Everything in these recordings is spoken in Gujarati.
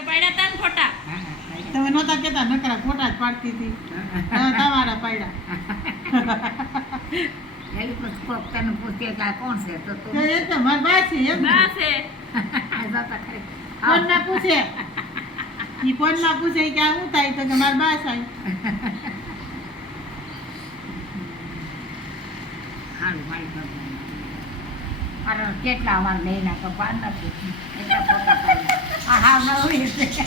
તમે પાડ્યા તા ને ફોટા? તમે નહોતા કહેતા, નકરા ફોટા જ પાડતી હતી. તમારા પાડ્યા. એલી પછી કોક તને પૂછે કે આ કોણ છે તો તું તો એ તો મારી બા છે એમ ને? બા છે. જતા ખરી ફોનમાં પૂછે. ઈ ફોનમાં પૂછે કે આ શું થાય તો કે મારી બા થાય. સારું મારી પાસે અરે કેટલા વાર લઈને તો પાર નથી એટલા ફોટા પાડ્યા. આ હાવ નવરી છે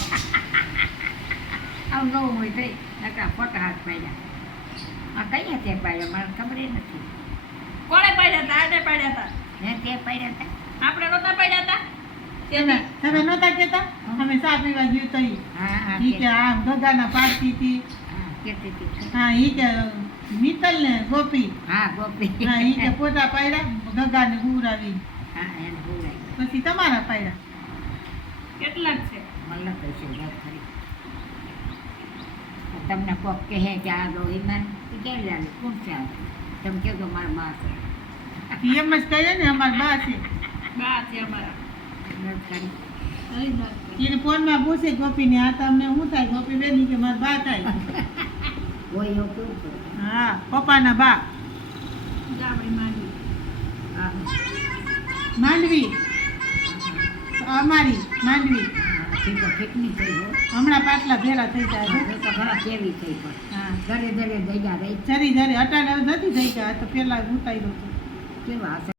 આવ નવું હોય થઈ નકરા ફોટા હાથ પાડ્યા. આ કઈ તે પાડ્યા મને ખબર નથી. કોણે પાડ્યા તા? આને પાડ્યા તા? હે તે પાડ્યા હતા. આપણે નહોતા પાડ્યા તા? તમે નહોતા કહેતા? અમે ચા પીવા ગયું તો ઈ. હા હા ઈ કે આ ગગાના પાડતી હતી. હા કહેતી હતી. હા ઈ કે મિત્તલ ને ગોપી. હા ગોપી હા ઈ કે ફોટા પાડ્યા ગગાને ઉરાવી. હા એને બોલાય પછી તમારા પાડ્યા. કેટલાક છે? મને પૈસે ઘર ખરી તમને કોક કહે કે આ દો ઈમાન ક્યાં લાગે કોણ છે આ તમે કહેજો મારા બા છે ઈ એમ જ કહે ને અમારી બા છે. બા છે અમારા. ઘર ખરી કઈ વાત કરી? એને ફોનમાં પૂછે ગોપીને આ તમને શું થાય? ગોપી બેની કે મારી બા થાય. હોય એવું કેવું કરે હા પપ્પાના બા. ગામડી માંડી. હા માંડવી અમારી માંડવી ઠીક ફિટની થઈ હો હમણાં પાટલા ભેરા થઈ જાય છે. તો ઘણા કેવી થઈ પણ હા ઘરે ઘરે જગ્યા રહી જરી જરી અટાણે હવે નથી થઈ ગયા. આ તો પેલા ઉતાર્યું હતું. કેવા હશે